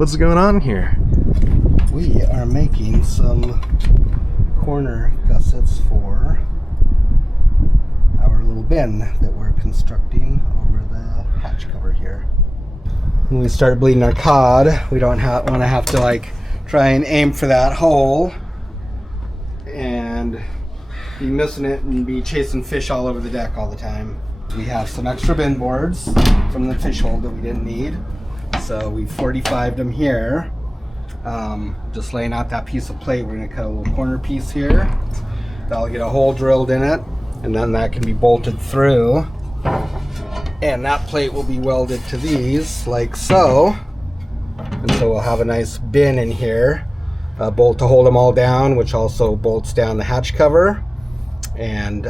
What's going on here? We are making some corner gussets for our little bin that we're constructing over the hatch cover here. When we start bleeding our cod, we don't want to have to like try and aim for that hole and be missing it and be chasing fish all over the deck all the time. We have some extra bin boards from the fish hole that we didn't need, so we 45'd them here. Just laying out that piece of plate, we're going to cut a little corner piece here. That'll get a hole drilled in it, and then that can be bolted through. And that plate will be welded to these, like so. And so we'll have a nice bin in here. A bolt to hold them all down, which also bolts down the hatch cover. And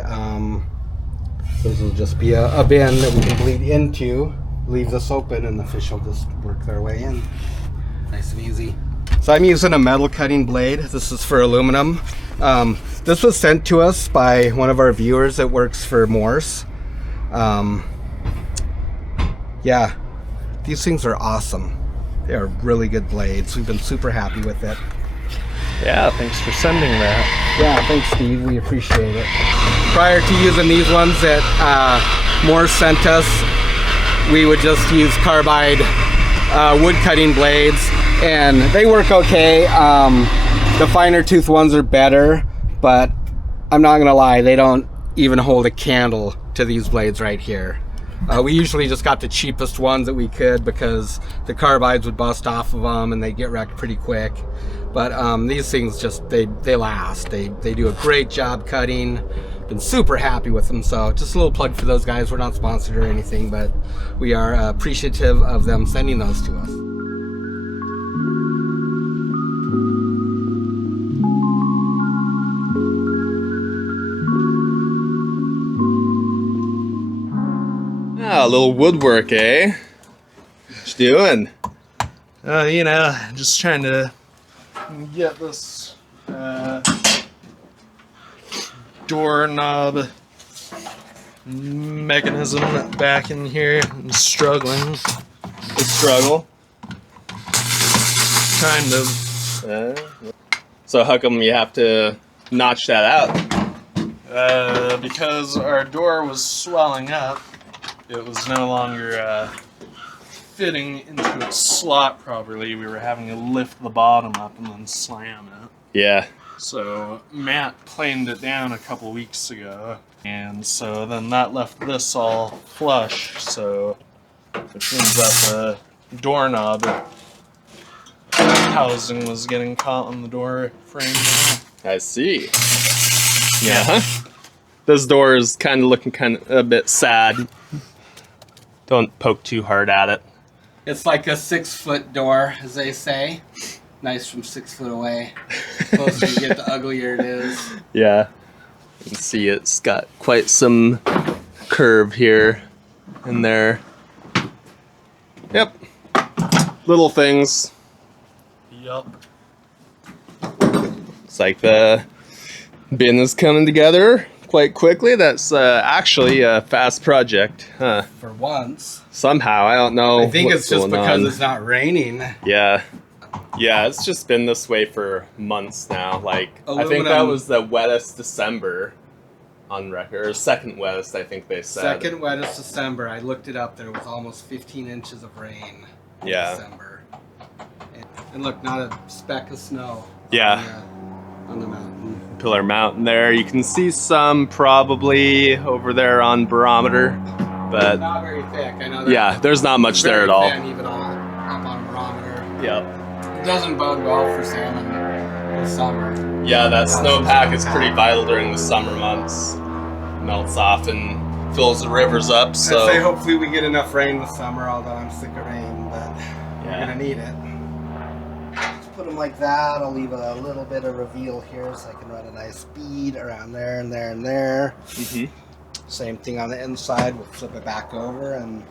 this will just be a bin that we can bleed into. Leave this open and the fish will just work their way in. Nice and easy. So I'm using a metal cutting blade. This is for aluminum. This was sent to us by one of our viewers that works for Morse. Yeah, these things are awesome. They are really good blades. We've been super happy with it. Yeah, thanks for sending that. Yeah, thanks Steve, we appreciate it. Prior to using these ones that Morse sent us, we would just use carbide wood cutting blades, and they work okay. The finer tooth ones are better, but I'm not gonna lie, they don't even hold a candle to these blades right here. We usually just got the cheapest ones that we could because the carbides would bust off of them and they get wrecked pretty quick. But these things just, they last. They do a great job cutting. Been super happy with them. So just a little plug for those guys. We're not sponsored or anything, but we are appreciative of them sending those to us. Ah, a little woodwork, eh? What you doing? You know, just trying to get this doorknob mechanism back in here. I'm struggling. The struggle. Kind of. So how come you have to notch that out? Because our door was swelling up. It was no longer fitting into its slot properly. We were having to lift the bottom up and then slam it. Yeah. So Matt planed it down a couple weeks ago, and so then that left this all flush, so which means that the doorknob housing was getting caught on the door frame now. I see. Yeah. Huh? This door is kind of looking a bit sad. Don't poke too hard at it. It's like a 6-foot door, as they say. Nice from 6 foot away. The closer you get, the uglier it is. Yeah. You can see it's got quite some curve here and there. Yep. Little things. Yup. It's like the bin is coming together quite quickly. That's actually a fast project, huh? For once. Somehow, I don't know. I think what's it's just going because on. it's not raining. Yeah. Yeah, it's just been this way for months now. Like, I think that Aluminum. was the wettest December on record. Or second wettest, I think they said. Second wettest December. I looked it up. There was almost 15 inches of rain in Yeah. December. And look, not a speck of snow. Yeah. On the mountain. Pillar Mountain there. You can see some probably over there on barometer. But Not very thick. I know that. yeah, there's not much there at all. Thin, even up on barometer. Yep. It doesn't bode well for salmon this summer. Yeah, that snowpack is pretty vital during the summer months. Melts off and fills the rivers up. So I'd say hopefully we get enough rain this summer, although I'm sick of rain, but we're Yeah. gonna need it. Just put them like that. I'll leave a little bit of reveal here so I can run a nice bead around there and there and there. Mhm. Same thing on the inside. We'll flip it back over and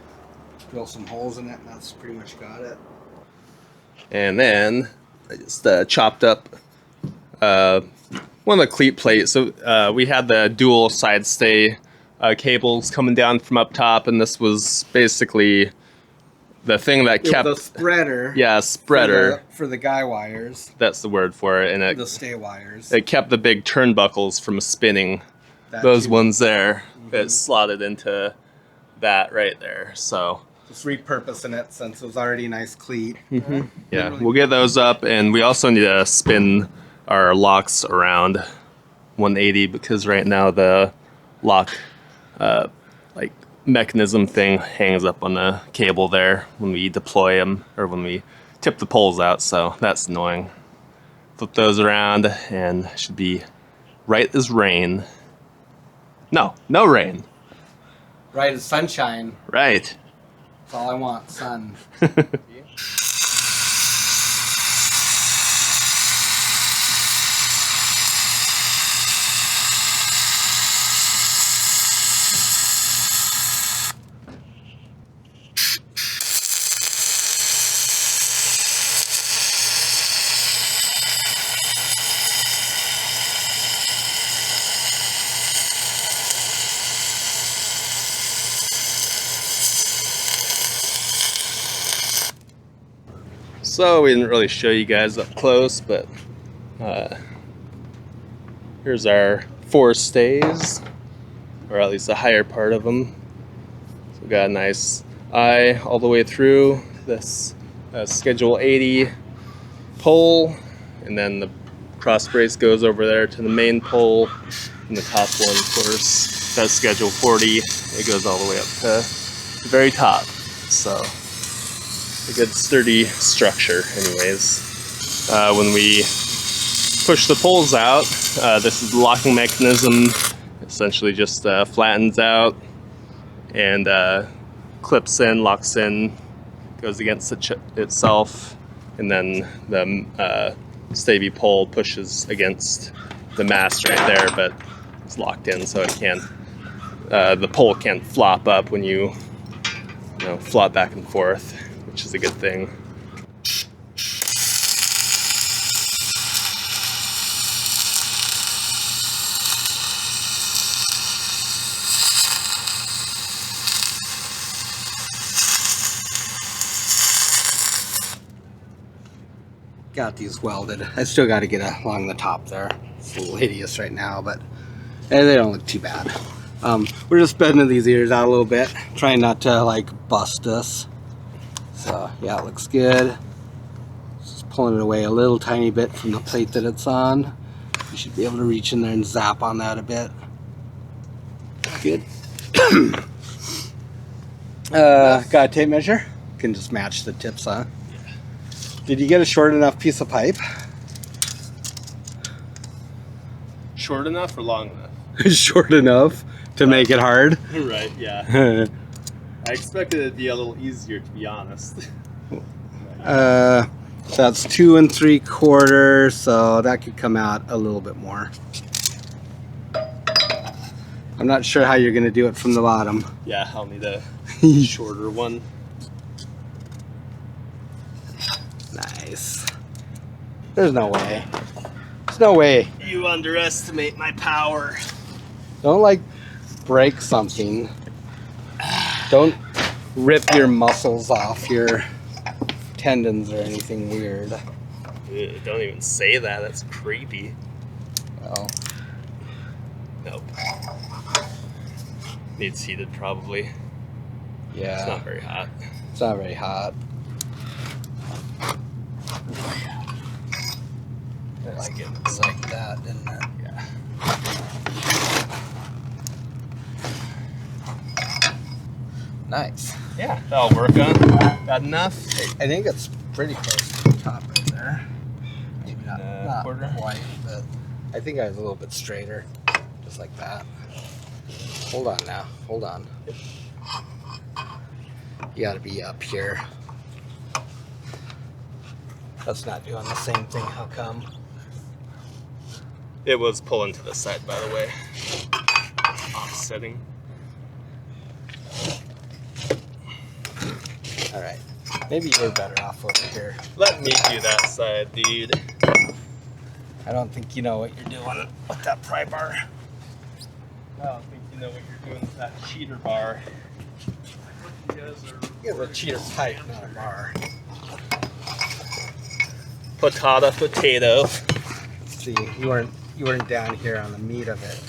drill some holes in it, and that's pretty much got it. And then I just chopped up one of the cleat plates. So we had the dual side stay cables coming down from up top, and this was basically the thing that kept the spreader. Yeah, spreader. For the guy wires. That's the word for it, and The stay wires. it kept the big turnbuckles from spinning. That Those too. ones there, it slotted into that right there. So Just repurposing it since it was already a nice cleat. yeah, we'll get those up, and we also need to spin our locks around 180 because right now the lock like mechanism thing hangs up on the cable there when we deploy them or when we tip the poles out, so that's annoying. Flip those around and it should be right as rain. No rain. Right as sunshine. Right. That's all I want, sun. So we didn't really show you guys up close, but here's our 4 stays, or at least the higher part of them. So we got a nice eye all the way through this schedule 80 pole, and then the cross brace goes over there to the main pole, and the top one, of course, that's schedule 40. It goes all the way up to the very top. So a good sturdy structure anyways. When we push the poles out, this is the locking mechanism. Essentially just flattens out and clips in, locks in, goes against itself, and then the stabie pole pushes against the mast right there, but it's locked in so it can't, the pole can't flop up when you flop back and forth, which is a good thing. Got these welded. I still got to get along the top there. It's a little hideous right now, but they don't look too bad. We're just bending these ears out a little bit, trying not to like bust us. So yeah, it looks good. Just pulling it away a little tiny bit from the plate that it's on. You should be able to reach in there and zap on that a bit. Good. Got a tape measure? Can just match the tips, huh? Did you get a short enough piece of pipe? Short enough or long enough? Short enough to make it hard. Right, yeah. I expected it to be a little easier, to be honest. That's 2 3/4, so that could come out a little bit more. I'm not sure how you're gonna do it from the bottom. Yeah, I'll need a shorter one. Nice. There's no way. There's no way. You underestimate my power. Don't like break something. Don't rip your muscles off your tendons or anything weird. Ew, don't even say that. That's creepy. Well, Nope. Needs heated probably. yeah. It's not very hot. It's not very hot. Like it was like that, didn't it? Yeah. Nice. Yeah, that'll work on. Got enough? I think it's pretty close to the top right there. Maybe not quarter? quite, but I think I was a little bit straighter. Just like that. Hold on now. Hold on. You gotta be up here. That's not doing the same thing. How come? It was pulling to the side, by the way. Offsetting. Alright. Maybe you're better off over here. Let me do that side, dude. I don't think you know what you're doing with that pry bar. I don't think you know what you're doing with that cheater bar. It was a cheater pipe, not a bar. Potato. See, you weren't down here on the meat of it.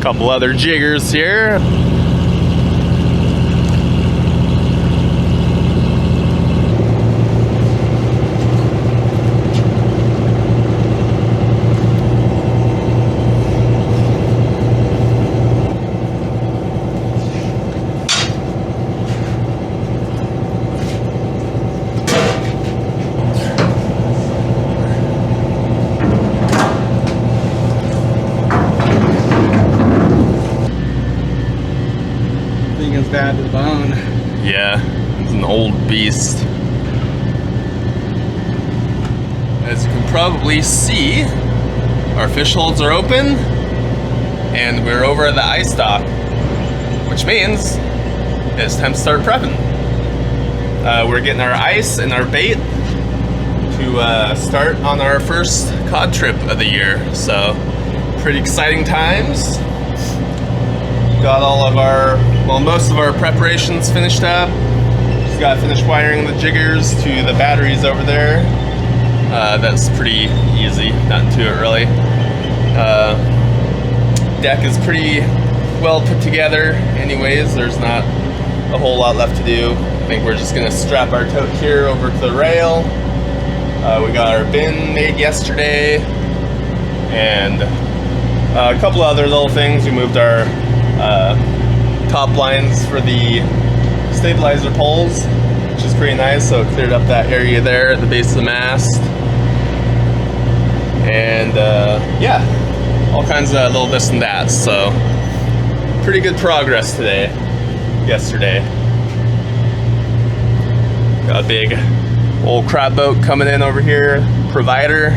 Couple other jiggers here. Bad to the bone. Yeah, it's an old beast. As you can probably see, our fish holds are open and we're over at the ice dock, which means it's time to start prepping. We're getting our ice and our bait to start on our first cod trip of the year. So, pretty exciting times. Got all of our, well, most of our preparations finished up. Just got to finish wiring the jiggers to the batteries over there. That's pretty easy, nothing to it really. Deck is pretty well put together anyways. There's not a whole lot left to do. I think we're just gonna strap our tote here over to the rail. We got our bin made yesterday and a couple other little things. We moved our top lines for the stabilizer poles, which is pretty nice, so it cleared up that area there at the base of the mast. And yeah, all kinds of little this and that, so pretty good progress yesterday. Got a big old crab boat coming in over here, Provider.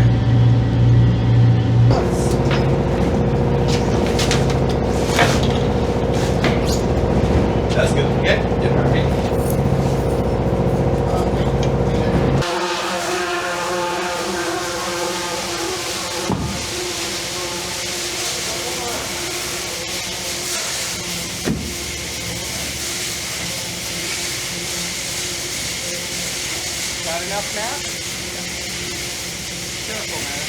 That's good. Yeah, perfect. Got enough now? Careful, man.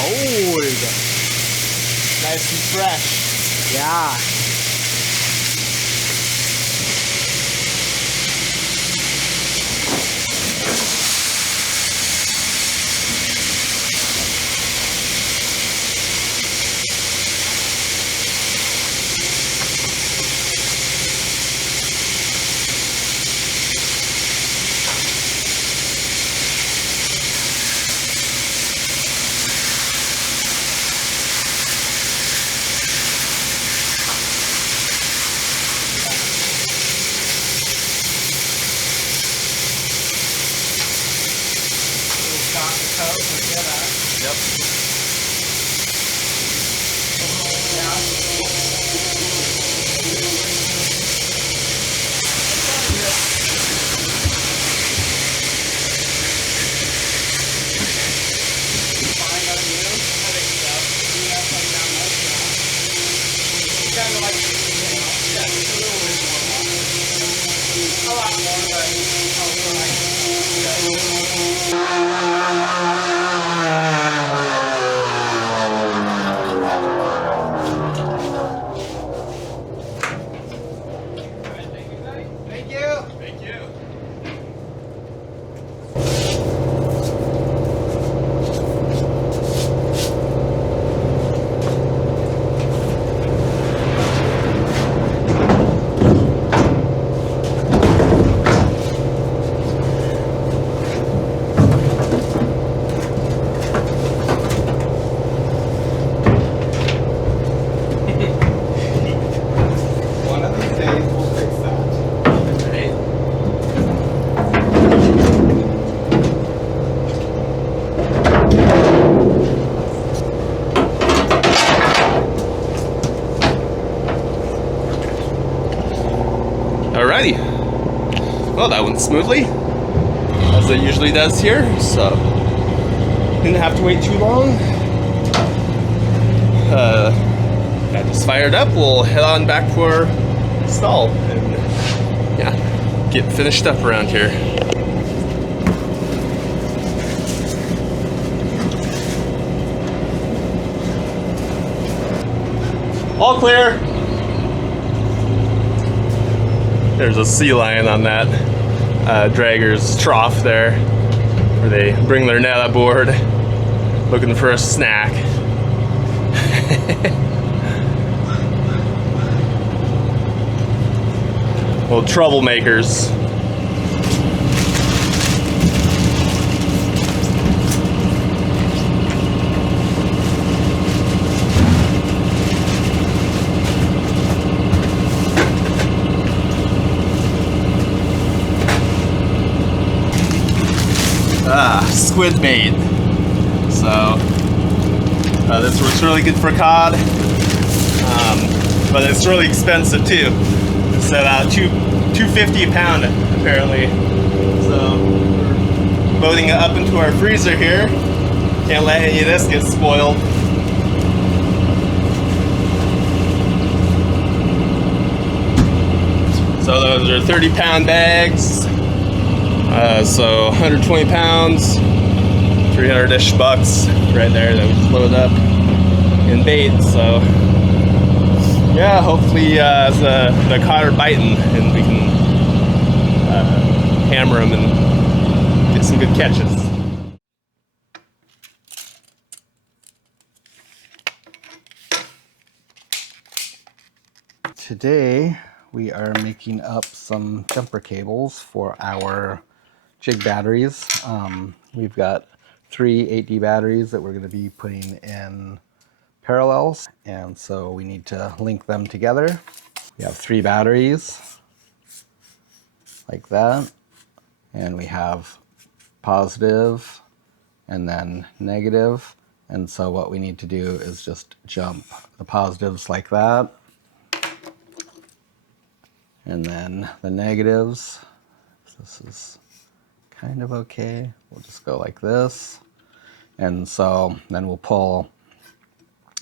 Cold. Nice and fresh. Yeah. Well, that went smoothly, as it usually does here, so didn't have to wait too long. That just fired up. We'll head on back for install and yeah, get finished up around here. All clear. There's a sea lion on that dragger's trough there, where they bring their net aboard looking for a snack. Well, troublemakers. Squid bait. So this works really good for cod, but it's really expensive too. It's about $2.50 a pound apparently. So we're loading it up into our freezer here. Can't let any of this get spoiled. So those are 30-pound bags. So 120 pounds, 300-ish bucks right there that we just loaded up in bait. So yeah, hopefully the cod are biting and we can hammer them and get some good catches. Today we are making up some jumper cables for our jig batteries. We've got 3 8D batteries that we're going to be putting in parallels, and so we need to link them together. We have 3 batteries like that, and we have positive and then negative, and so what we need to do is just jump the positives like that, and then the negatives. This is kind of okay. We'll just go like this. And so then we'll pull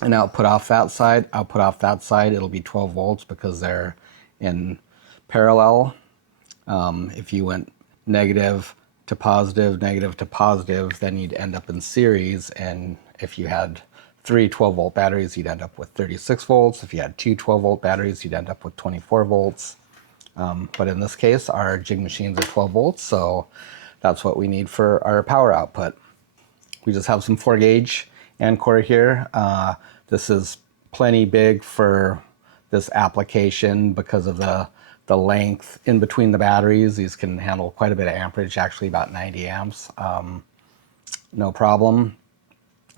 an output off that side. Output off that side, it'll be 12 volts because they're in parallel. If you went negative to positive, then you'd end up in series. And if you had 3 12-volt batteries, you'd end up with 36 volts. If you had 2 12-volt batteries, you'd end up with 24 volts. But in this case, our jig machines are 12 volts, so that's what we need for our power output. We just have some 4-gauge Ancor here. This is plenty big for this application because of the length in between the batteries. These can handle quite a bit of amperage, actually about 90 amps. No problem.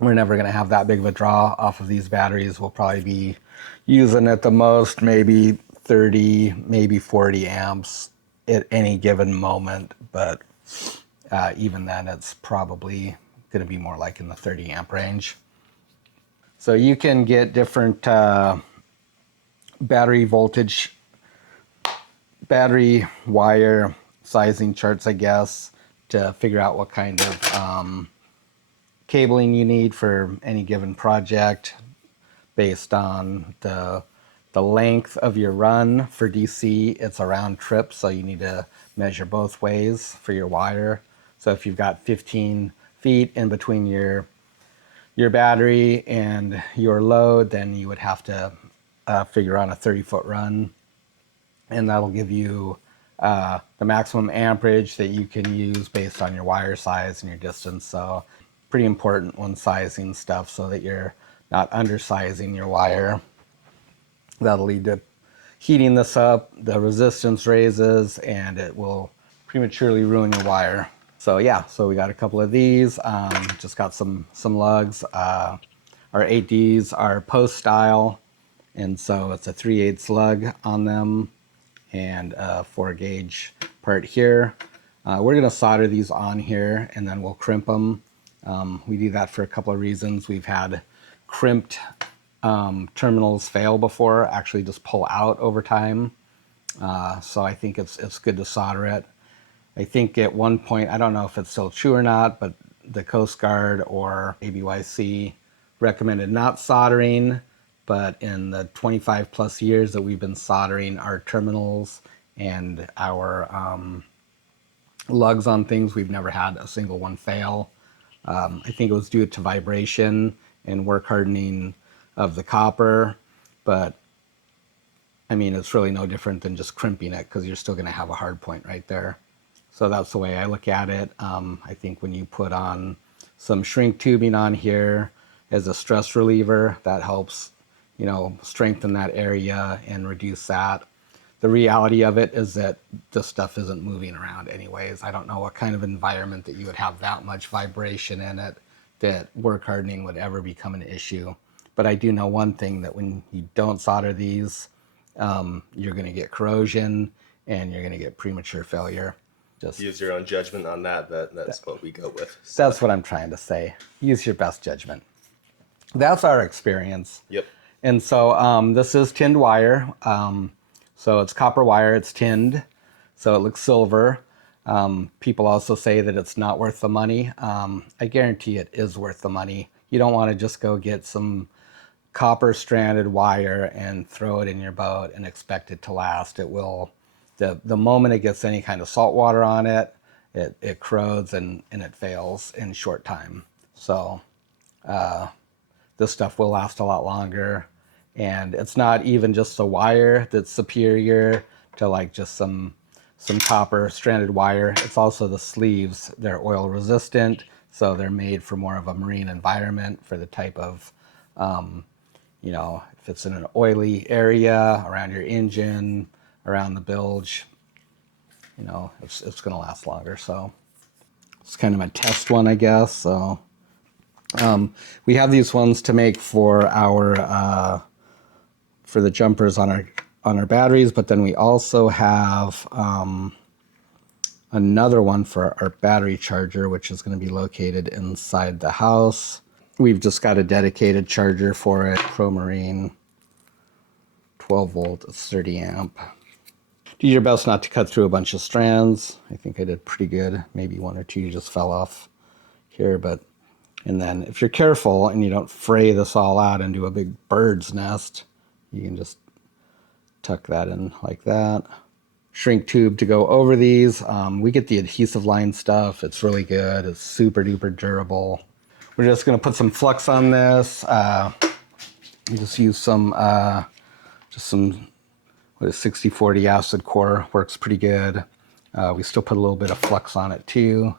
We're never going to have that big of a draw off of these batteries. We'll probably be using at the most maybe 30, maybe 40 amps at any given moment, but even then it's probably going to be more like in the 30 amp range. So you can get different battery voltage, battery wire sizing charts, I guess, to figure out what kind of cabling you need for any given project based on the length of your run. For DC, it's a round trip, so you need to measure both ways for your wire. So if you've got 15 feet in between your battery and your load, then you would have to figure on a 30-foot run, and that'll give you the maximum amperage that you can use based on your wire size and your distance. So pretty important when sizing stuff so that you're not undersizing your wire. That'll lead to heating this up, the resistance raises, and it will prematurely ruin your wire. So yeah, so we got a couple of these, just got some lugs. Our 8Ds are post style, and so it's a 3/8 lug on them and a 4-gauge part here. We're gonna solder these on here and then we'll crimp them. We do that for a couple of reasons. We've had crimped terminals fail before, actually just pull out over time. So I think it's good to solder it. I think at one point, I don't know if it's still true or not, but the Coast Guard or ABYC recommended not soldering, but in the 25 plus years that we've been soldering our terminals and our lugs on things, we've never had a single one fail. I think it was due to vibration and work hardening of the copper, but I mean, it's really no different than just crimping it because you're still going to have a hard point right there. So that's the way I look at it. I think when you put on some shrink tubing on here as a stress reliever, that helps, you know, strengthen that area and reduce that. The reality of it is that this stuff isn't moving around anyways. I don't know what kind of environment that you would have that much vibration in it that work hardening would ever become an issue. But I do know one thing, that when you don't solder these, you're going to get corrosion and you're going to get premature failure. Just use your own judgment on that. That's what we go with. So. That's what I'm trying to say. Use your best judgment. That's our experience. Yep. And so this is tinned wire. So it's copper wire, it's tinned, so it looks silver. People also say that it's not worth the money. I guarantee it is worth the money. You don't want to just go get some copper stranded wire and throw it in your boat and expect it to last. It will, the moment it gets any kind of salt water on it, it corrodes and it fails in short time. So this stuff will last a lot longer. And it's not even just the wire that's superior to like just some copper stranded wire. It's also the sleeves. They're oil resistant, so they're made for more of a marine environment for the type of, you know, if it's in an oily area around your engine, around the bilge, you know, it's going to last longer. So it's kind of a test one, I guess. So we have these ones to make for our for the jumpers on our batteries, but then we also have another one for our battery charger, which is going to be located inside the house. We've just got a dedicated charger for it, Pro Marine, 12 volt, it's 30 amp. Do your best not to cut through a bunch of strands. I think I did pretty good. Maybe one or two just fell off here, but, and then if you're careful and you don't fray this all out into a big bird's nest, you can just tuck that in like that. Shrink tube to go over these. We get the adhesive line stuff. It's really good. It's super duper durable. We're just going to put some flux on this. Just use some, what is 60-40 acid core. Works pretty good. We still put a little bit of flux on it too.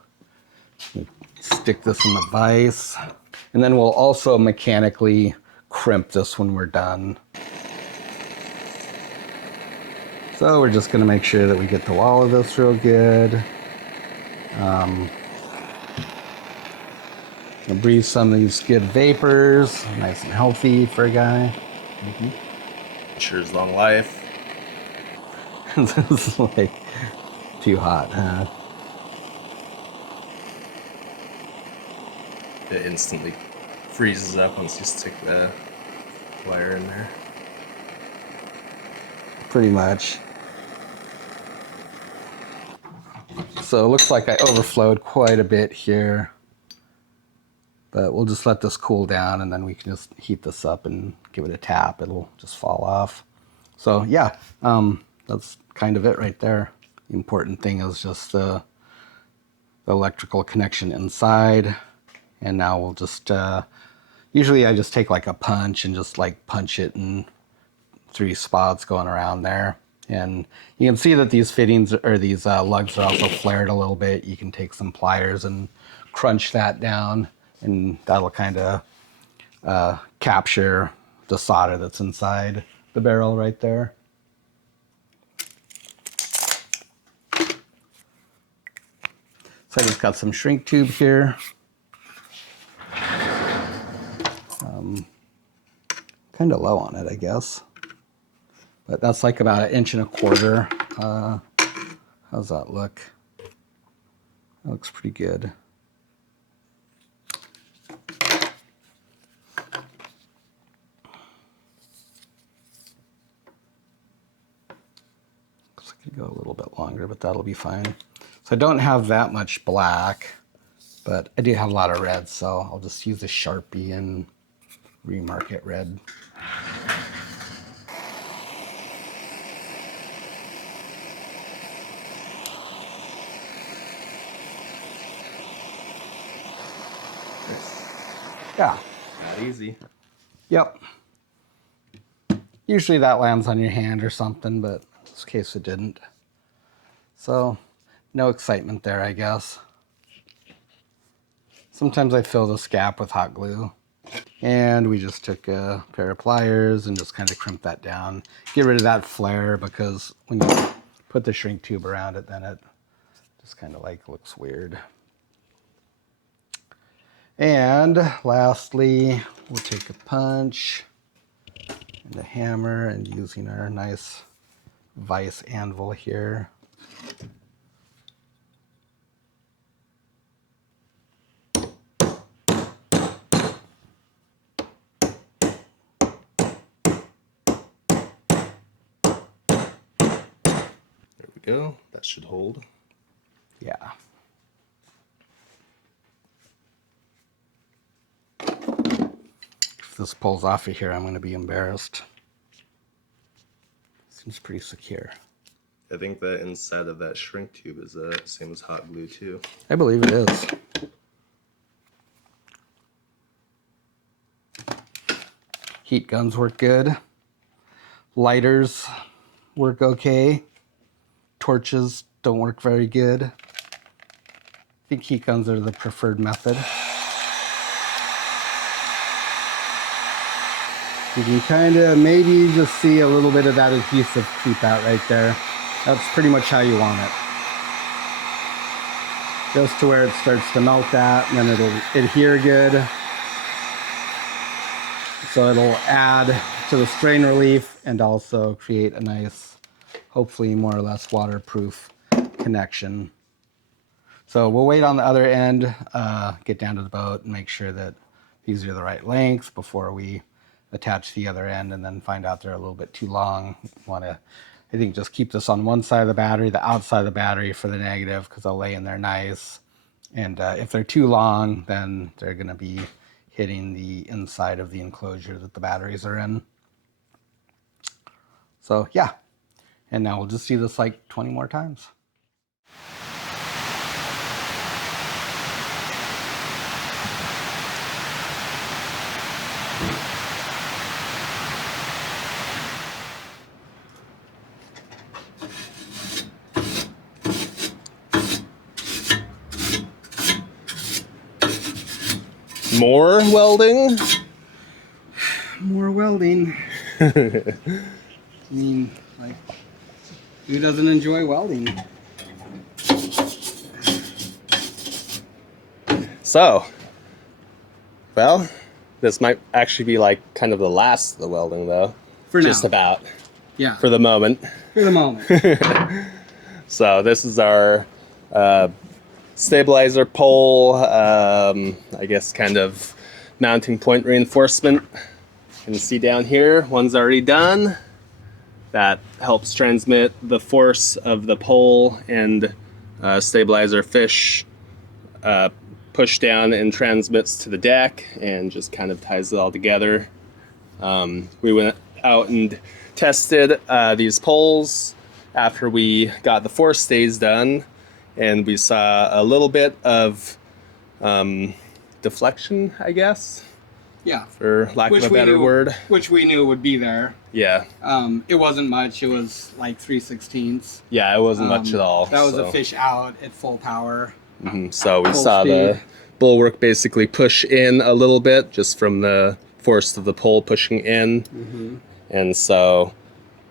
Stick this in the vise. And then we'll also mechanically crimp this when we're done. So we're just going to make sure that we get the wall of this real good. Breathe some of these good vapors, nice and healthy for a guy. Ensures long life. This is like too hot, huh? It instantly freezes up once you stick the wire in there. Pretty much. So it looks like I overflowed quite a bit here, but we'll just let this cool down and then we can just heat this up and give it a tap. It'll just fall off. So yeah, that's kind of it right there. The important thing is just the electrical connection inside. And now we'll just, usually I just take like a punch and just like punch it in 3 spots going around there. And you can see that these fittings or these lugs are also flared a little bit. You can take some pliers and crunch that down, and that'll kind of capture the solder that's inside the barrel right there. So I just got some shrink tube here. Kind of low on it, I guess. But that's like about 1.25 inches. How's that look? That looks pretty good. Looks like it could go a little bit longer, but that'll be fine. So So I don't have that much black, but I do have a lot of red, so I'll just use a Sharpie and remark it red. Yeah. Not easy. Yep. Usually that lands on your hand or something, but in this case it didn't. So no excitement there, I guess. Sometimes I fill this gap with hot glue. And we just took a pair of pliers and just kind of crimped that down. Get rid of that flare, because when you put the shrink tube around it, then it just kind of like looks weird. And lastly, we'll take a punch and a hammer, and using our nice vise anvil here. There we go. That should hold. Yeah. If this pulls off of here, I'm going to be embarrassed. Seems pretty secure. I think the inside of that shrink tube is the same as hot glue too. I believe it is. Heat guns work good. Lighters work okay. Torches don't work very good. I think heat guns are the preferred method. You can kind of maybe just see a little bit of that adhesive creep out right there. That's pretty much how you want it. Just to where it starts to melt at, and then it'll adhere good. So it'll add to the strain relief and also create a nice, hopefully more or less waterproof connection. So we'll wait on the other end, get down to the boat and make sure that these are the right length before we attach the other end, and then find out they're a little bit too long. Want to, I think, just keep this on one side of the battery, the outside of the battery for the negative, because they'll lay in there nice. And if they're too long, then they're going to be hitting the inside of the enclosure that the batteries are in. So yeah, and now we'll just do this like 20 more times. More welding? More welding. I mean, like, who doesn't enjoy welding? So, well, this might actually be like kind of the last of the welding though. For Just now. about. Yeah. For the moment. For the moment. So this is our stabilizer pole, I guess kind of mounting point reinforcement. You can see down here, one's already done. That helps transmit the force of the pole and stabilizer fish push down and transmits to the deck and just kind of ties it all together. We went out and tested these poles after we got the force stays done, and we saw a little bit of deflection, I guess, Yeah. for lack of a better word. Which we knew would be there. Yeah. It wasn't much. It was like 3/16. Yeah, it wasn't much at all. That was so. a fish out at full power. So we Full saw the speed. bulwark basically push in a little bit just from the force of the pole pushing in. And so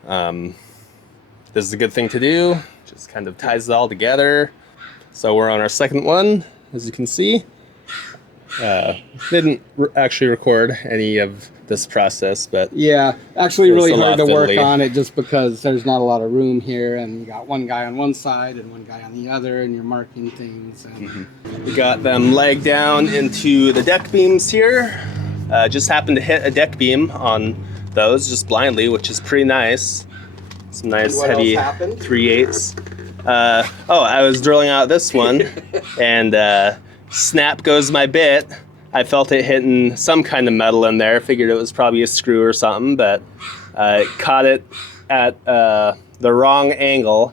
this is a good thing to do. Just kind of ties it all together. So we're on our second one, as you can see. Didn't actually record any of this process, but Yeah, actually really It's a hard lot to work fiddly. on it just because there's not a lot of room here, and you got one guy on one side and one guy on the other, and you're marking things. And we got them lagged down into the deck beams here. Just happened to hit a deck beam on those just blindly, which is pretty nice. Some nice what else heavy happened? 3/8. I was drilling out this one, and snap goes my bit. I felt it hitting some kind of metal in there. Figured it was probably a screw or something, but caught it at the wrong angle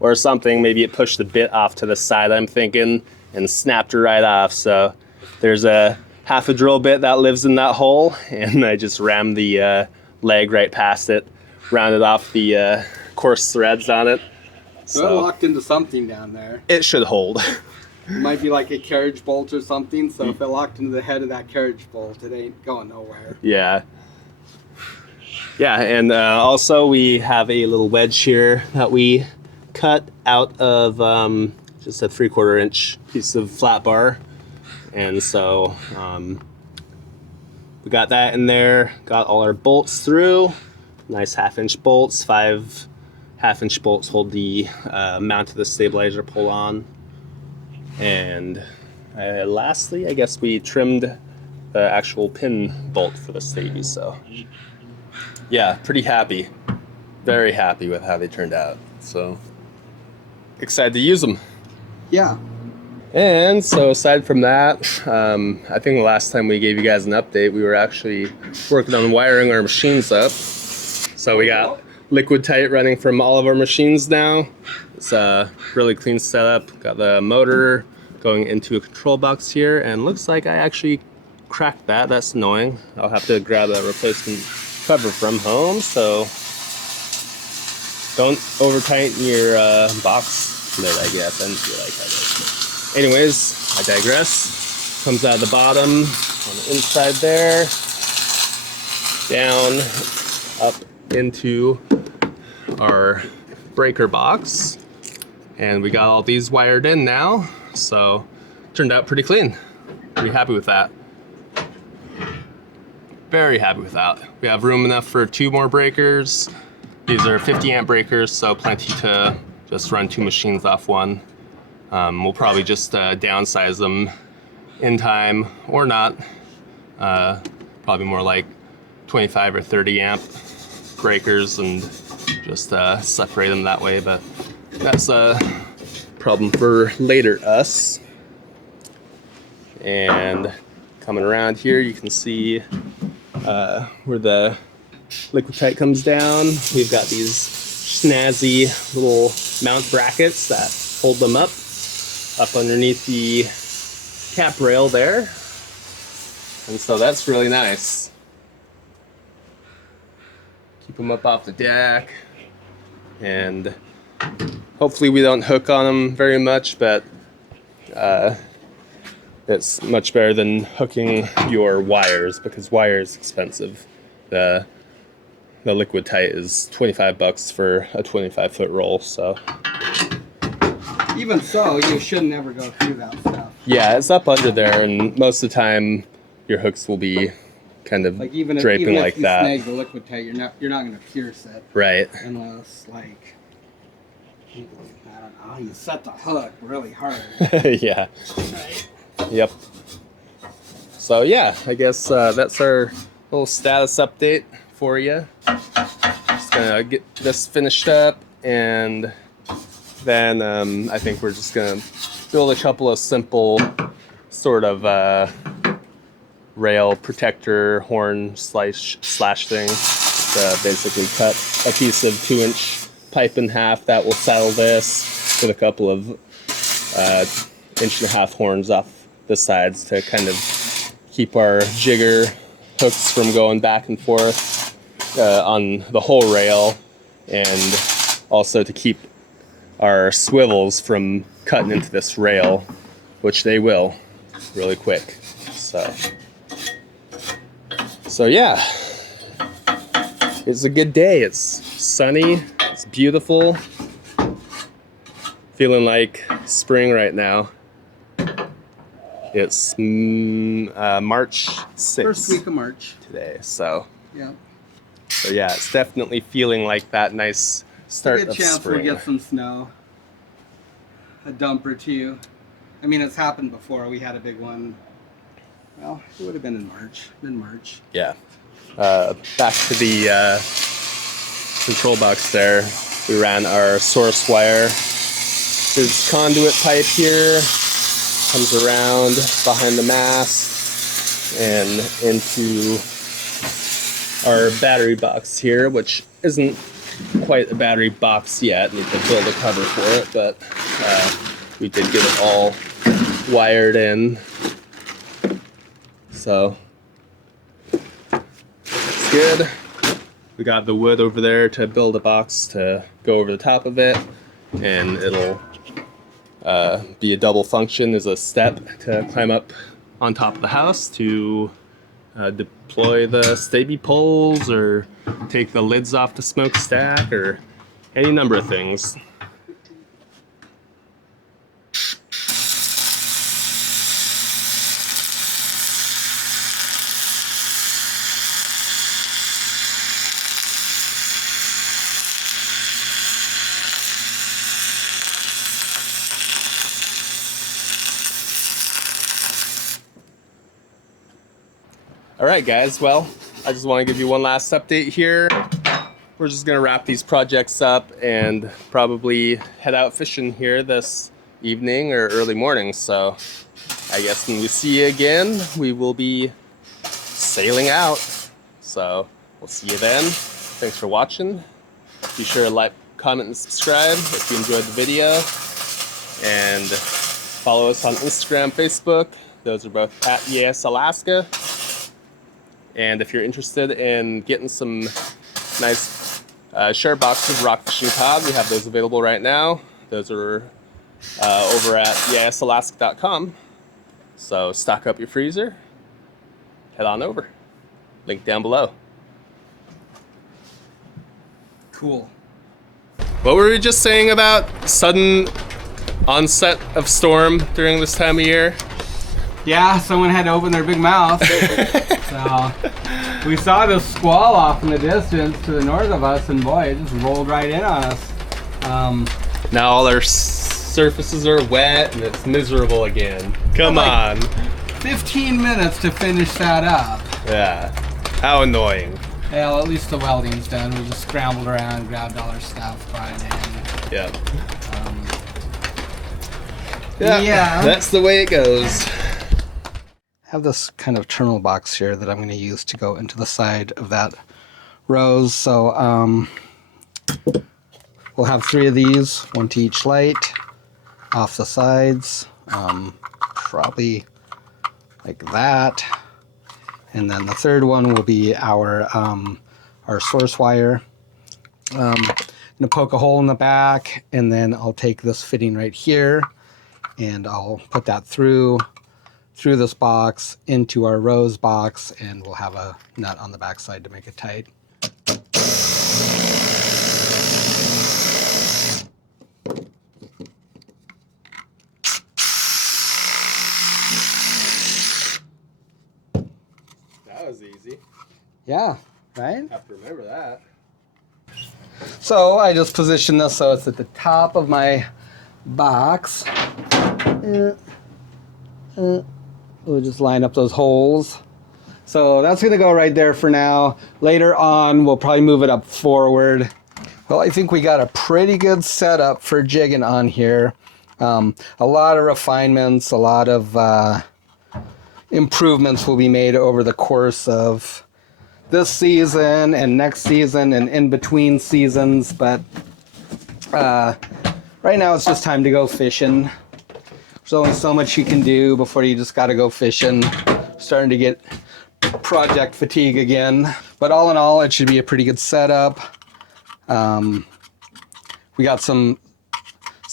or something. Maybe it pushed the bit off to the side, I'm thinking, and snapped it right off. So there's a half a drill bit that lives in that hole, and I just rammed the leg right past it, rounded off the coarse threads on it. So it locked into something down there. It should hold. It might be like a carriage bolt or something, so if it locked into the head of that carriage bolt, it ain't going nowhere. Yeah. Yeah, and also we have a little wedge here that we cut out of just a 3/4 inch piece of flat bar. And so we got that in there, got all our bolts through. Nice 1/2 inch bolts, 5 1/2 inch bolts hold the mount of the stabilizer pull on. And lastly, I guess we trimmed the actual pin bolt for the stabie. So yeah, pretty happy. Very happy with how they turned out. So excited to use them. Yeah. And so aside from that, I think the last time we gave you guys an update, we were actually working on wiring our machines up. So we got liquid tight running from all of our machines now. It's a really clean setup. Got the motor going into a control box here, and looks like I actually cracked that. That's annoying. I'll have to grab a replacement cover from home, so don't over tighten your box lid, I guess. I didn't feel like I did. Anyways, I digress. Comes out of the bottom on the inside there, down, up into our breaker box, and we got all these wired in now, so turned out pretty clean. Pretty happy with that. Very happy with that. We have room enough for 2 more breakers. These are 50 amp breakers, so plenty to just run 2 machines off one. We'll probably just downsize them in time or not. Probably more like 25 or 30 amp breakers and just separate them that way, but that's a problem for later us. And coming around here, you can see where the liquid tight comes down. We've got these snazzy little mount brackets that hold them up underneath the cap rail there. And so that's really nice. Keep them up off the deck, and hopefully we don't hook on them very much, but it's much better than hooking your wires, because wire is expensive. The liquid tight is $25 for a 25-foot roll, so. Even so, you should never go through that stuff. Yeah, it's up under there, and most of the time your hooks will be kind of like even draping if like you that. snag the liquid tight, you're not going to pierce it. Right. Unless, like, I don't know, you set the hook really hard. Yeah. Right. Yep. So yeah, I guess that's our little status update for you. Just gonna get this finished up, and then I think we're just gonna build a couple of simple sort of rail protector horn slash things to basically cut a piece of 2-inch pipe in half that will saddle this, with a couple of 1.5-inch horns off the sides to kind of keep our jigger hooks from going back and forth on the whole rail, and also to keep our swivels from cutting into this rail, which they will really quick. So yeah, it's a good day. It's sunny, it's beautiful, feeling like spring right now. It's March 6th. First week of March. Today, so. Yeah. So yeah, it's definitely feeling like that nice start of spring. Good chance we'll get some snow. A dump or two. I mean, it's happened before. We had a big one. Well, it would have been in March. Yeah. Back to the control box there. we ran our source wire. There's conduit pipe here, comes around behind the mast and into our battery box here, which isn't quite a battery box yet. Need to build a cover for it, but we did get it all wired in. So it's good. We got the wood over there to build a box to go over the top of it, and it'll be a double function as a step to climb up on top of the house to deploy the stabie poles or take the lids off the smokestack or any number of things. All right, guys, well, I just want to give you one last update here. We're just going to wrap these projects up and probably head out fishing here this evening or early morning. So I guess when we see you again, we will be sailing out. So we'll see you then. Thanks for watching. Be sure to like, comment, and subscribe if you enjoyed the video. And follow us on Instagram, Facebook. Those are both at EAS Alaska. And if you're interested in getting some nice share boxes of rock fishing cod, we have those available right now. Those are over at easalaska.com. So stock up your freezer, head on over. Link down below. Cool. What were we just saying about sudden onset of storm during this time of year? Yeah, someone had to open their big mouth. So we saw this squall off in the distance to the north of us, and boy, it just rolled right in on us. Now all our surfaces are wet and it's miserable again. Come on. 15 minutes to finish that up. Yeah. How annoying. Well, at least the welding's done. We just scrambled around, grabbed all our stuff, brought it in. Yeah. Yeah. That's the way it goes. I have this kind of terminal box here that I'm going to use to go into the side of that rose. So we'll have 3 of these, 1 to each light, off the sides, probably like that. And then the third one will be our source wire. I'm going to poke a hole in the back, and then I'll take this fitting right here, and I'll put that through this box into our rose box, and we'll have a nut on the back side to make it tight. That was easy. Yeah, right? Have to remember that. So I just position this so it's at the top of my box. We'll just line up those holes. So that's going to go right there for now. Later on, we'll probably move it up forward. Well, I think we got a pretty good setup for jigging on here. A lot of refinements, a lot of improvements will be made over the course of this season and next season and in between seasons. But right now, it's just time to go fishing. There's only so much you can do before you just got to go fishing. Starting to get project fatigue again. But all in all, it should be a pretty good setup. We got some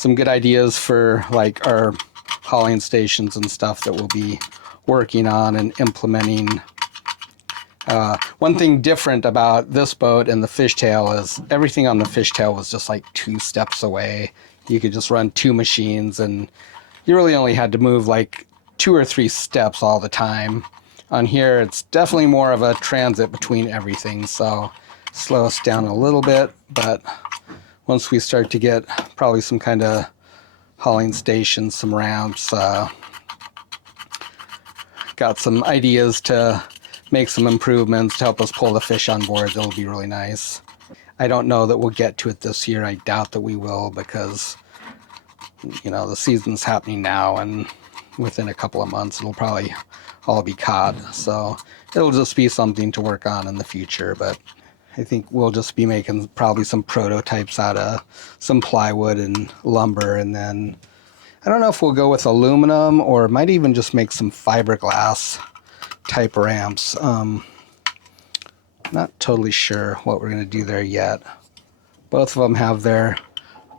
good ideas for like our hauling stations and stuff that we'll be working on and implementing. One thing different about this boat and the fishtail is everything on the fishtail was just like 2 steps away. You could just run 2 machines, and you really only had to move like 2 or 3 steps all the time. On here, it's definitely more of a transit between everything, so slow us down a little bit. But once we start to get probably some kind of hauling stations, some ramps, got some ideas to make some improvements to help us pull the fish on board. That'll be really nice. I don't know that we'll get to it this year. I doubt that we will because, you know, the season's happening now, and within a couple of months it'll probably all be caught. So it'll just be something to work on in the future. But I think we'll just be making probably some prototypes out of some plywood and lumber, and then I don't know if we'll go with aluminum or might even just make some fiberglass type ramps. Not totally sure what we're going to do there yet. Both of them have their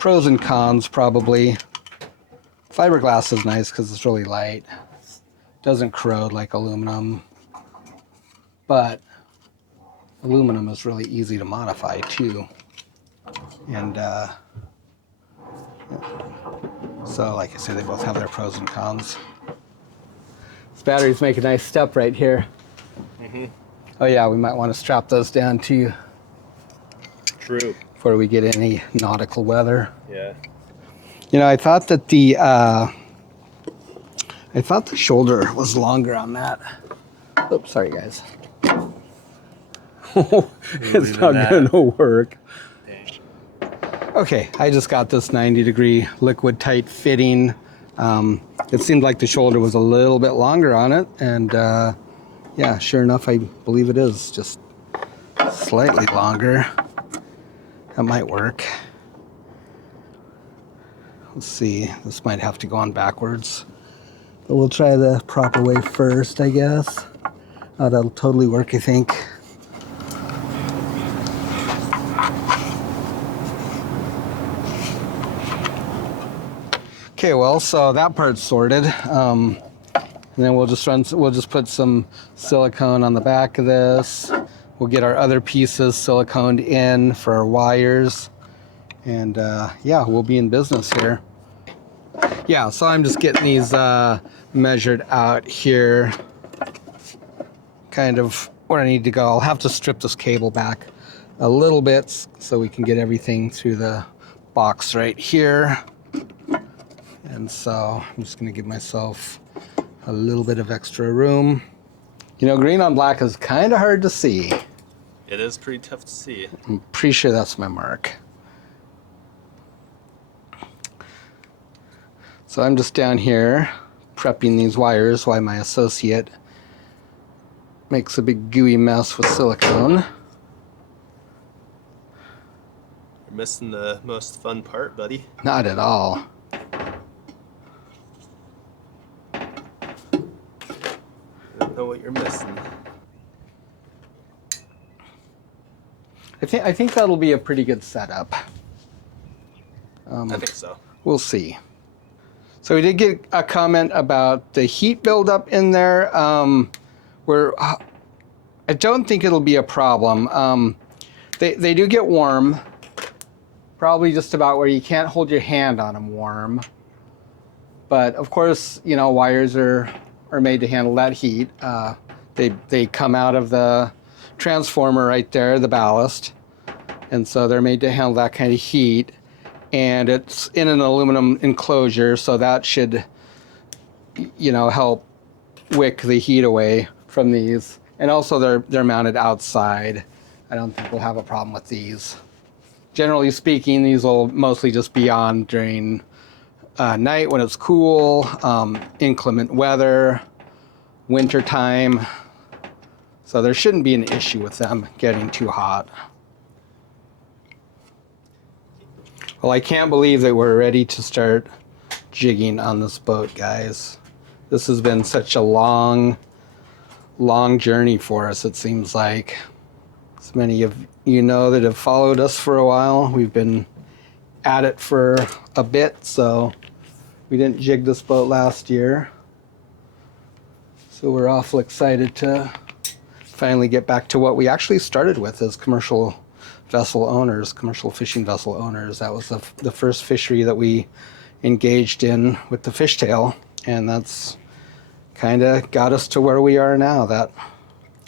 pros and cons probably. Fiberglass is nice because it's really light. Doesn't corrode like aluminum. But aluminum is really easy to modify too. And so like I said, they both have their pros and cons. This batteries make a nice step right here. Oh yeah, we might want to strap those down too. True. Before we get any nautical weather. Yeah. You know, I thought that the shoulder was longer on that. Oops, sorry guys. It's not gonna work. Dang. Okay, I just got this 90-degree liquid tight fitting. It seemed like the shoulder was a little bit longer on it, and yeah, sure enough, I believe it is just slightly longer. That might work. Let's see, this might have to go on backwards. But we'll try the proper way first, I guess. Oh, that'll totally work, I think. Okay, well, so that part's sorted. And then we'll just put some silicone on the back of this. We'll get our other pieces siliconed in for our wires. And yeah, we'll be in business here. Yeah, so I'm just getting these measured out here. Kind of where I need to go. I'll have to strip this cable back a little bit so we can get everything through the box right here. And so I'm just gonna give myself a little bit of extra room. You know, green on black is kind of hard to see. It is pretty tough to see. I'm pretty sure that's my mark. So I'm just down here prepping these wires while my associate makes a big gooey mess with silicone. You're missing the most fun part, buddy. Not at all. I don't know what you're missing. I think that'll be a pretty good setup. I think so. We'll see. So we did get a comment about the heat buildup in there. Where I don't think it'll be a problem. They do get warm, probably just about where you can't hold your hand on them warm. But of course, you know, wires are made to handle that heat. They come out of the transformer right there, the ballast, and so they're made to handle that kind of heat. And it's in an aluminum enclosure, so that should, you know, help wick the heat away from these. And also they're mounted outside. I don't think we'll have a problem with these. Generally speaking, these will mostly just be on during night when it's cool, inclement weather, winter time. So there shouldn't be an issue with them getting too hot. Well, I can't believe that we're ready to start jigging on this boat, guys. This has been such a long journey for us, it seems like. As many of you know that have followed us for a while, we've been at it for a bit, so we didn't jig this boat last year. So we're awful excited to finally get back to what we actually started with as commercial vessel owners, commercial fishing vessel owners. That was the first fishery that we engaged in with the fishtail, and that's kind of got us to where we are now. That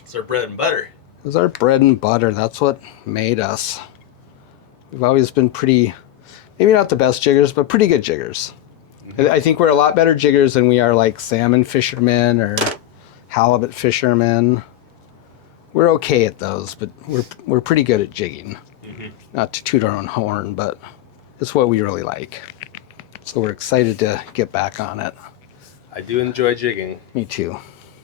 It's our bread and butter. was our bread and butter. That's what made us. We've always been pretty, maybe not the best jiggers, but pretty good jiggers. Mm-hmm. I think we're a lot better jiggers than we are like salmon fishermen or halibut fishermen. We're okay at those, but we're pretty good at jigging. Mm-hmm. Not to toot our own horn, but it's what we really like. So we're excited to get back on it. I do enjoy jigging. Me too.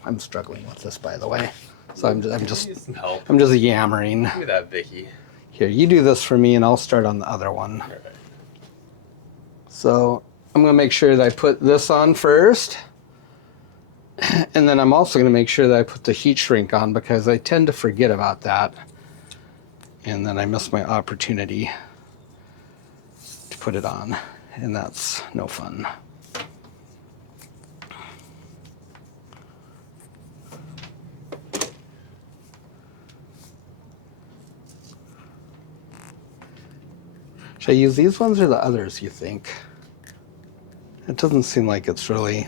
I'm struggling with this, by the way. So I'm just Need some help. I'm just yammering. Give me that, Vicky. Here, you do this for me, and I'll start on the other one. All right. So I'm gonna make sure that I put this on first. And then I'm also going to make sure that I put the heat shrink on because I tend to forget about that. And then I miss my opportunity to put it on. And that's no fun. Should I use these ones or the others, you think? It doesn't seem like it's really...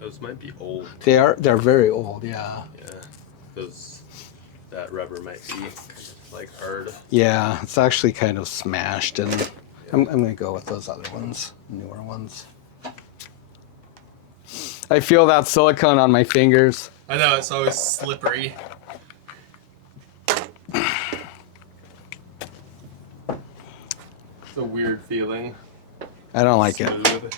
Those might be old. They're very old, yeah. Yeah. That rubber might be kind of like hard. Yeah, it's actually kind of smashed, and I'm going to go with those other ones, newer ones. I feel that silicone on my fingers. I know, it's always slippery. It's a weird feeling. I don't like it. Smooth.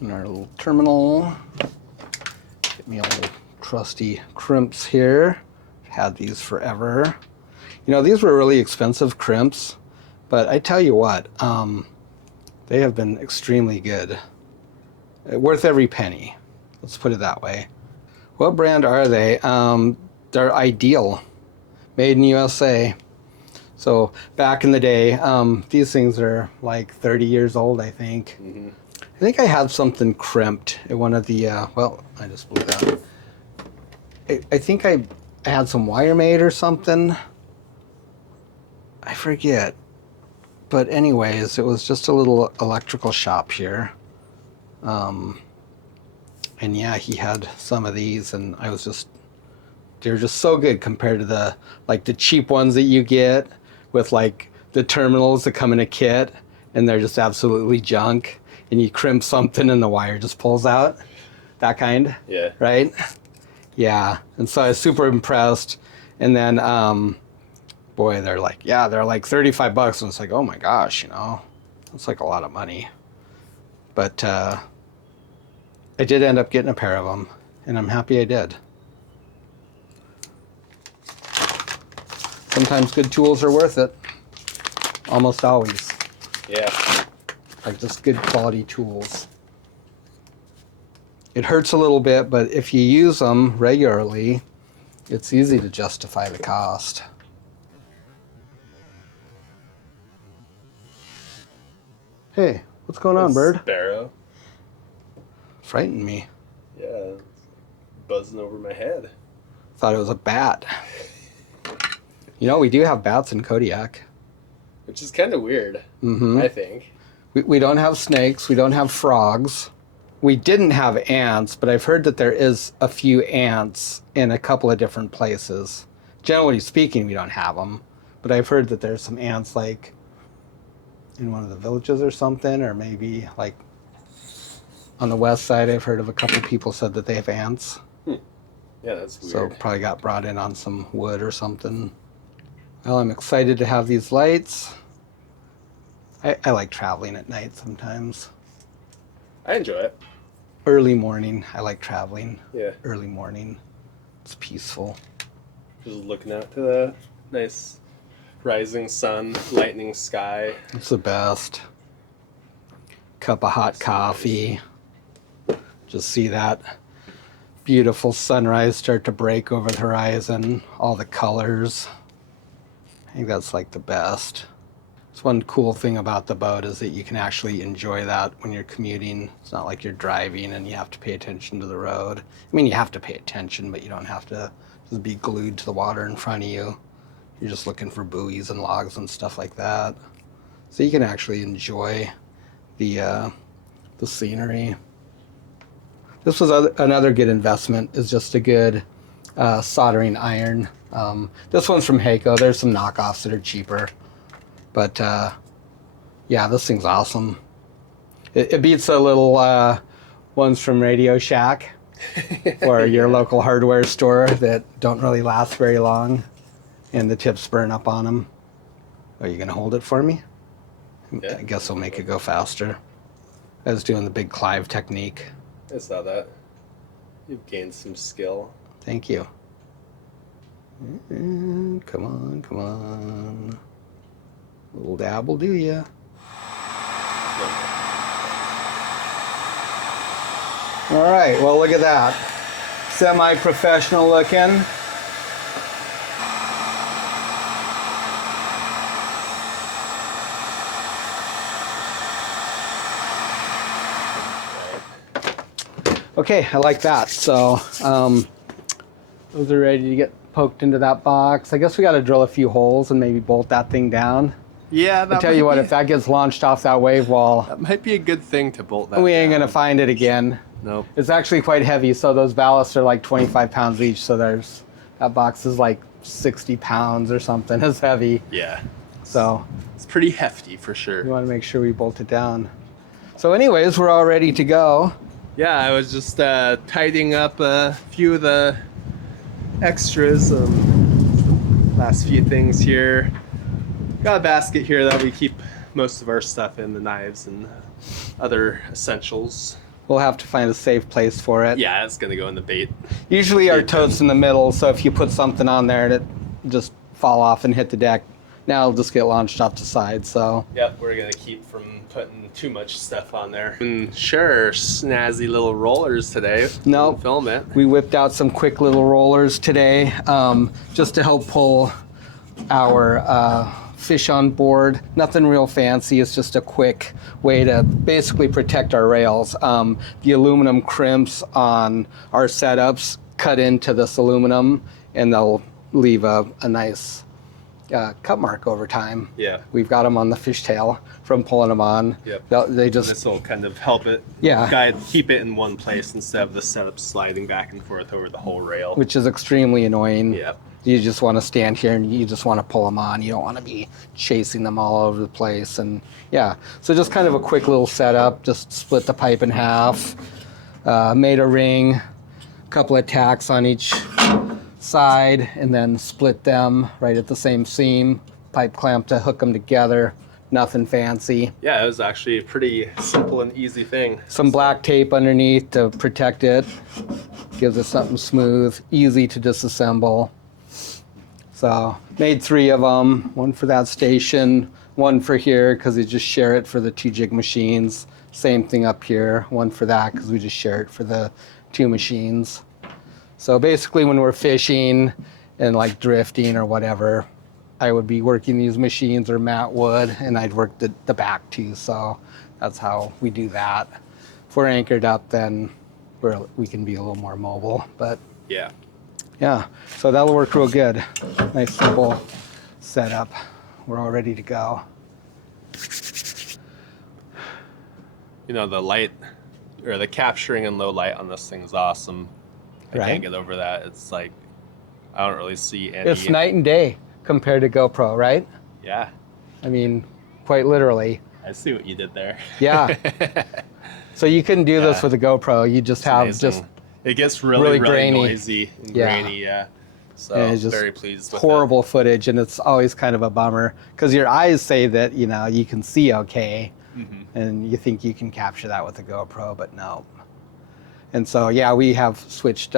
And our little terminal. Get me a little trusty crimps here. Had these forever. You know, these were really expensive crimps, but I tell you what, they have been extremely good. Worth every penny. Let's put it that way. What brand are they? They're Ideal, made in USA. So back in the day, these things are like 30 years old, I think. Mm-hmm. I think I had something crimped at one of the, well, I just blew that. I think I had some wire made or something. I forget. But anyways, it was just a little electrical shop here. And yeah, he had some of these, and I was just, they're just so good compared to the, like the cheap ones that you get with like the terminals that come in a kit, and they're just absolutely junk. And you crimp something and the wire just pulls out. That kind. Yeah. Right? Yeah. And so I was super impressed. And then, boy, they're like 35 bucks. And it's like, oh my gosh, you know, that's like a lot of money. But I did end up getting a pair of them, and I'm happy I did. Sometimes good tools are worth it. Almost always. Yeah. Like just good quality tools. It hurts a little bit, but if you use them regularly, it's easy to justify the cost. Hey, what's going on, bird? Sparrow. Frightened me. Yeah. It's buzzing over my head. Thought it was a bat. You know, we do have bats in Kodiak. Which is kind of weird, Mm-hmm. I think. We don't have snakes. We don't have frogs. We didn't have ants, but I've heard that there is a few ants in a couple of different places. Generally speaking, we don't have them, but I've heard that there's some ants like in one of the villages or something, or maybe like on the west side. I've heard of a couple of people said that they have ants. Yeah, that's weird. So probably got brought in on some wood or something. Well, I'm excited to have these lights. I like traveling at night sometimes. I enjoy it. Early morning, I like traveling. Yeah. Early morning. It's peaceful. Just looking out to the nice rising sun, lightning sky. It's the best. Cup of hot coffee. Just see that beautiful sunrise start to break over the horizon. All the colors. I think that's like the best. It's one cool thing about the boat is that you can actually enjoy that when you're commuting. It's not like you're driving and you have to pay attention to the road. I mean, you have to pay attention, but you don't have to just be glued to the water in front of you. You're just looking for buoys and logs and stuff like that. So you can actually enjoy the scenery. This was another good investment, is just a good soldering iron. This one's from Heiko. There's some knockoffs that are cheaper. But yeah, this thing's awesome. It beats the little ones from Radio Shack or your local hardware store that don't really last very long. and the tips burn up on them. Are you gonna hold it for me? Yeah. I guess I'll make it go faster. I was doing the big Clive technique. I saw that. You've gained some skill. Thank you. And come on, come on. Little dab will do ya. All right, well, look at that. Semi-professional looking. Okay, I like that. So those are ready to get poked into that box. I guess we got to drill a few holes and maybe bolt that thing down. Yeah, I tell you what, if that gets launched off that wave wall, that might be a good thing to bolt that we ain't down. gonna find it again. Nope. It's actually quite heavy, so those ballasts are like 25 pounds each. So that box is like 60 pounds or something. It's heavy. Yeah. So It's pretty hefty for sure. we want to make sure we bolt it down. So anyways, we're all ready to go. Yeah, I was just tidying up a few of the extras, last few things here. Got a basket here that we keep most of our stuff in, the knives and other essentials. We'll have to find a safe place for it. Yeah, it's gonna go in the bait. Usually our tote's in the middle, so if you put something on there, it'll just fall off and hit the deck. Now it'll just get launched off the side, so. Yep, we're gonna keep from putting too much stuff on there. And sure, snazzy little rollers today. Nope. Film it. We whipped out some quick little rollers today, just to help pull our fish on board. Nothing real fancy, it's just a quick way to basically protect our rails. The aluminum crimps on our setups cut into this aluminum and they'll leave a nice cut mark over time. Yeah. We've got them on the fishtail from pulling them on. Yep. They just, This will kind of help it keep it in one place instead of the setup sliding back and forth over the whole rail. which is extremely annoying. Yep. You just want to stand here and you just want to pull them on. You don't want to be chasing them all over the place. And yeah, so just kind of a quick little setup. Just split the pipe in half, made a ring, a couple of tacks on each side, and then split them right at the same seam. Pipe clamp to hook them together. Nothing fancy. Yeah, it was actually a pretty simple and easy thing. Some black tape underneath to protect it. Gives it something smooth, easy to disassemble. So made 3 of them, one for that station, one for here because we just share it for the 2 jig machines. Same thing up here, one for that because we just share it for the 2 machines. So basically when we're fishing and like drifting or whatever, I would be working these machines, or Matt would, and I'd work the back too. So that's how we do that. If we're anchored up, then we can be a little more mobile, but Yeah. yeah, so that'll work real good. Nice simple setup. We're all ready to go. You know, the light, or the capturing in low light on this thing is awesome. I Right. can't get over that. It's like, I don't really see any. It's night and day compared to GoPro, right? Yeah, I mean, quite literally. I see what you did there. Yeah. So you couldn't do this Yeah. with a GoPro. You just have Amazing. just It gets really grainy. noisy and Yeah. grainy, yeah. So and it's just very pleased with horrible footage, and it's always kind of a bummer because your eyes say that you can see okay, and you think you can capture that with a GoPro, but no. And so yeah, we have switched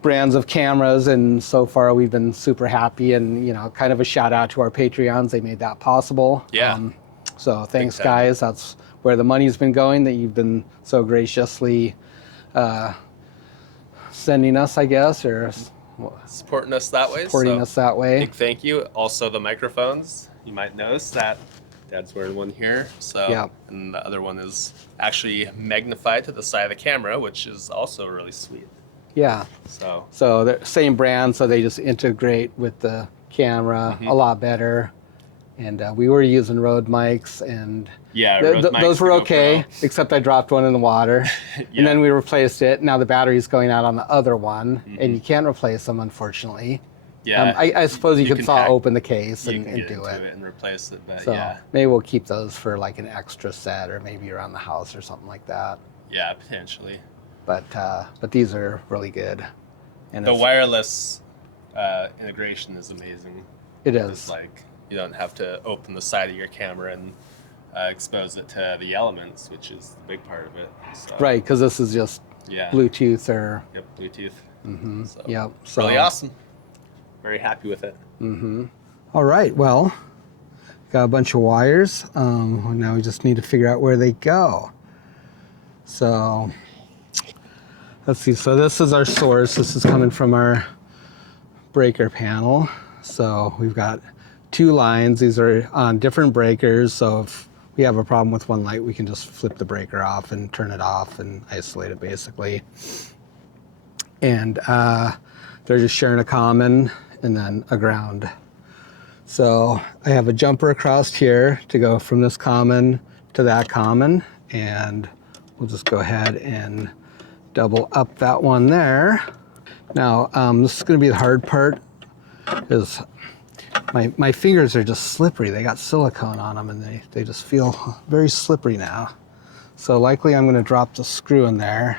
brands of cameras, and so far we've been super happy. And kind of a shout out to our Patreons; they made that possible. Yeah. So thanks, time. guys. That's where the money's been going. That you've been so graciously sending us, I guess, or supporting us that way. supporting so us that way. Big thank you. Also the microphones. You might notice that Dad's wearing one here. So Yeah. and the other one is actually magnified to the side of the camera, which is also really sweet. Yeah. So So they're same brand, so they just integrate with the camera a lot better. And we were using Rode mics, and yeah, Rode mics those were to okay, GoPro. except I dropped one in the water. Yeah. And then we replaced it. Now the battery's going out on the other one, and you can't replace them, unfortunately. Yeah, I suppose you could can saw hack- open the case you and can get do into it. and replace it. But So yeah, maybe we'll keep those for like an extra set, or maybe around the house or something like that. yeah, potentially. But these are really good. And The it's- wireless integration is amazing. It It's is. like you don't have to open the side of your camera and expose it to the elements, which is the big part of it. So, Right, because this is just Yeah. Bluetooth or... Yep, Bluetooth. So, Yep. So, really awesome. Very happy with it. all right, well, got a bunch of wires. Now we just need to figure out where they go. So, let's see. So this is our source. This is coming from our breaker panel. So we've got 2 lines. These are on different breakers. So if we have a problem with one light, we can just flip the breaker off and turn it off and isolate it basically. And they're just sharing a common and then a ground. So I have a jumper across here to go from this common to that common, and we'll just go ahead and double up that one there. Now this is going to be the hard part, is my fingers are just slippery. They got silicone on them and they just feel very slippery now. So likely I'm going to drop the screw in there,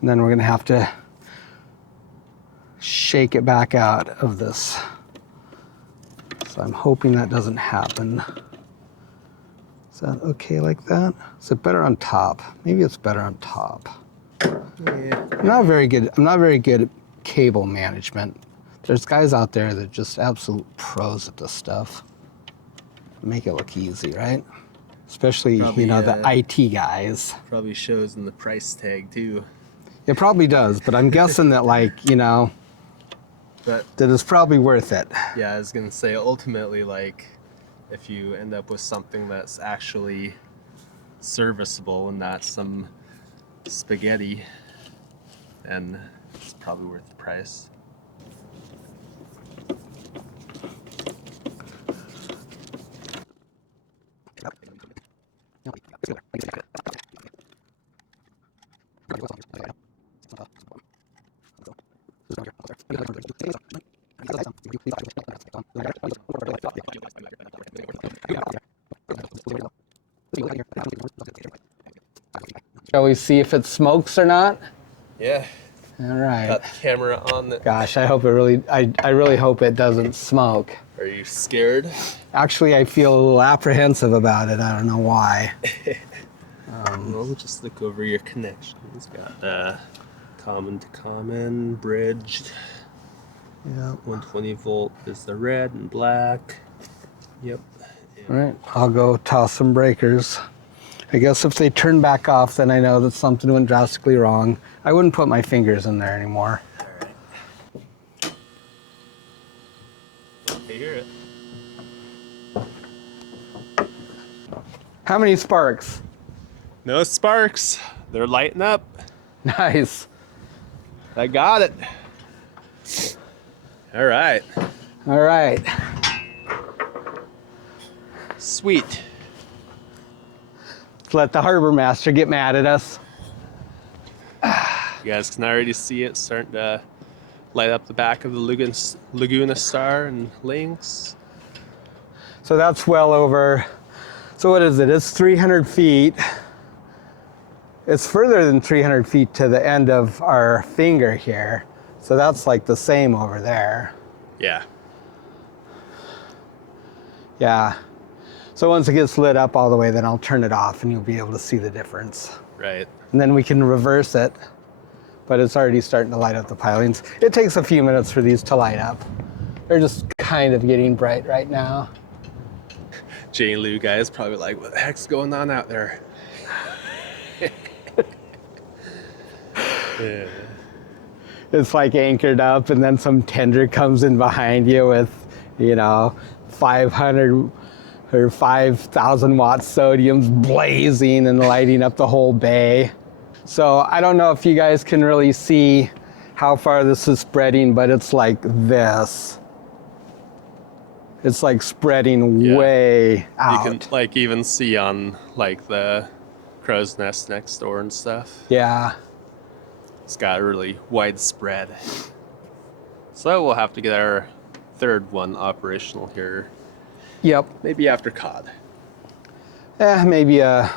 and then we're going to have to shake it back out of this. So I'm hoping that doesn't happen. Is that okay like that? Is it better on top? Maybe it's better on top. Yeah. I'm not very good at cable management. There's guys out there that are just absolute pros at this stuff. Make it look easy, right? Especially, Probably, you know, the IT guys. Probably shows in the price tag too. It probably does, but I'm guessing that, like, you know, But that it's probably worth it. yeah, I was gonna say ultimately, like, if you end up with something that's actually serviceable and not some spaghetti, then it's probably worth the price. Shall we see if it smokes or not? Yeah. All right. Got the camera on. Gosh, I hope it really, I really hope it doesn't smoke. Are you scared? Actually, I feel a little apprehensive about it. I don't know why. Well, just look over your connections. Got common to common, bridged. Yeah. 120 volt is the red and black. Yep. All right, I'll go toss some breakers. I guess if they turn back off, then I know that something went drastically wrong. I wouldn't put my fingers in there anymore. I hear it. How many sparks? No sparks. They're lighting up. Nice. I got it. All right. All right. Sweet. Let's let the harbor master get mad at us. You guys can already see it starting to light up the back of the Laguna Star and Lynx. So that's well over, so what is it? It's 300 feet. It's further than 300 feet to the end of our finger here. So that's like the same over there. Yeah. Yeah. So once it gets lit up all the way, then I'll turn it off and you'll be able to see the difference. Right. And then we can reverse it, but it's already starting to light up the pilings. It takes a few minutes for these to light up. They're just kind of getting bright right now. Jane Lou guys probably like, what the heck's going on out there? Yeah. It's like anchored up, and then some tender comes in behind you with, you know, 500 or 5,000 watt sodiums blazing and lighting up the whole bay. So I don't know if you guys can really see how far this is spreading, but it's like this. It's like spreading way out. You can like even see on like the crow's nest next door and stuff. Yeah. It's got really widespread. So we'll have to get our third one operational here. Yep. Maybe after cod. Maybe a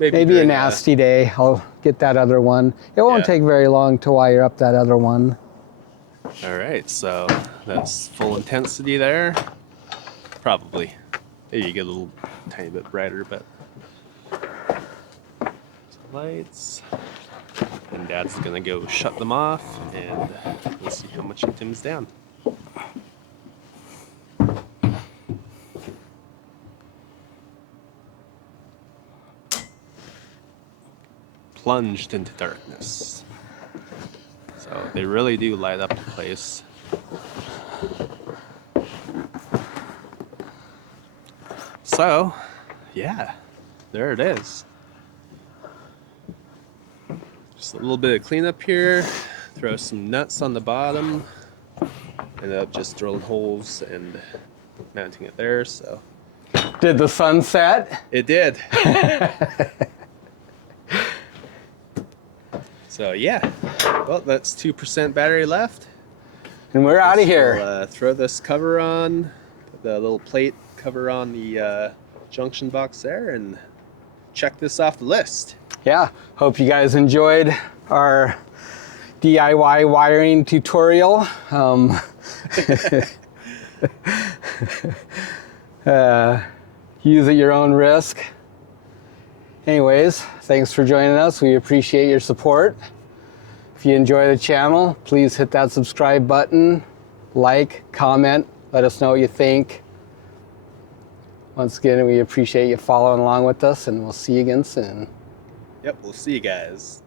during, nasty day. I'll get that other one. It won't Yeah. take very long to wire up that other one. All right, so that's full intensity there. Probably. Maybe you get a little tiny bit brighter, but lights. And Dad's gonna go shut them off, and we'll see how much it dims down. Plunged into darkness. So they really do light up the place. So, yeah, there it is. Just a little bit of cleanup here. Throw some nuts on the bottom. Ended up just drilling holes and mounting it there, so. Did the sun set? It did. So yeah, well, that's 2% battery left. And we're out of here. We'll throw this cover on, the little plate cover on the junction box there, and check this off the list. Yeah, hope you guys enjoyed our DIY wiring tutorial. Use at your own risk. Anyways, thanks for joining us. We appreciate your support. If you enjoy the channel, please hit that subscribe button, like, comment, let us know what you think. Once again, we appreciate you following along with us, and we'll see you again soon. Yep, we'll see you guys.